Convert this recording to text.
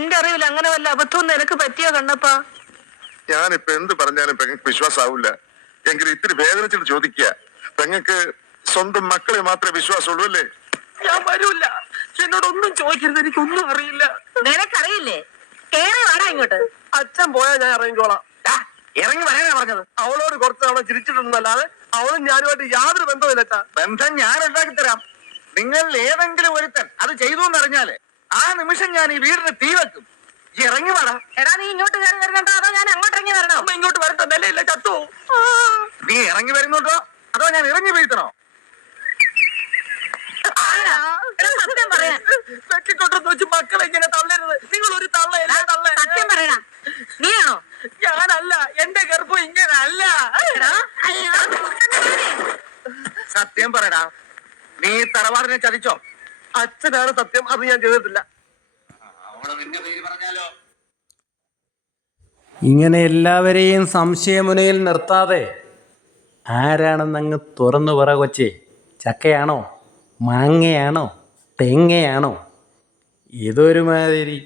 നിന്റെ അറിവിൽ അങ്ങനെ വല്ല അബദ്ധവും നിനക്ക് പറ്റിയോ കണ്ണപ്പാ? ഞാനിപ്പോ എന്ത് പറഞ്ഞാലും പെങ്ങൾക്ക് വിശ്വാസാവില്ല. എങ്കിലും ഇത്തിരി വേദനിച്ചിട്ട് ചോദിക്കുക, പെങ്ങൾക്ക് സ്വന്തം മക്കളെ മാത്രമേ വിശ്വാസമുള്ളൂ അല്ലേ? ഞാൻ വരൂല. എന്നോടൊന്നും ചോദിക്കരുത്, എനിക്കൊന്നും അറിയില്ല. നിനക്കറിയില്ലേ? കേറി വാടാ ഇങ്ങോട്ട്. അച്ഛൻ പോയാൽ ഞാൻ ഇറങ്ങിക്കോളാം. ഇറങ്ങി വരാനാ പറഞ്ഞത്. അവളോട് കുറച്ച് തവണ ചിരിച്ചിട്ടുണ്ടെന്നല്ലാതെ അവളും ഞാനുമായിട്ട് യാതൊരു ബന്ധവുമില്ല അച്ഛാ. ബന്ധം ഞാൻ ഉണ്ടാക്കി തരാം. നിങ്ങൾ ഏതെങ്കിലും ഒരുത്തൻ അത് ചെയ്തു എന്നറിഞ്ഞാല് ആ നിമിഷം ഞാൻ ഈ വീടിന് തീ വെക്കും. ഇറങ്ങി വേണം. എടാ നീ ഇങ്ങോട്ട് കയറി വരുന്നുണ്ടോ അതോ ഞാൻ അങ്ങോട്ട് ഇറങ്ങി വരണോ? അമ്മ ഇങ്ങോട്ട് വരട്ടെ, നിലയില്ല ചത്തു. നീ ഇറങ്ങി വരുന്നുണ്ടോ അതോ ഞാൻ ഇറങ്ങി വീഴ്ത്തണോ? സത്യം പറയാ. വെട്ടിക്കൊണ്ടെന്ന് വെച്ച് മക്കളെ ഇങ്ങനെ തള്ളരുത്. നിങ്ങൾ ഒരു തള്ളയല്ല. സത്യം പറയണ നീയാണോ? ഞാനല്ല, എന്റെ ഗർഭം ഇങ്ങനെ അല്ല. സത്യം പറയടാ, നീ തറവാടിനെ ചതിച്ചോ? അച്ഛനാണ് സത്യം, അത് ഞാൻ ചെയ്തിട്ടില്ല. ഇങ്ങനെ എല്ലാവരെയും സംശയമുനയിൽ നിർത്താതെ ആരാണെന്നങ്ങ് തുറന്നു പറ കൊച്ചേ. ചക്കയാണോ, മാങ്ങയാണോ, തെങ്ങയാണോ? ഇതൊരുമാതിരി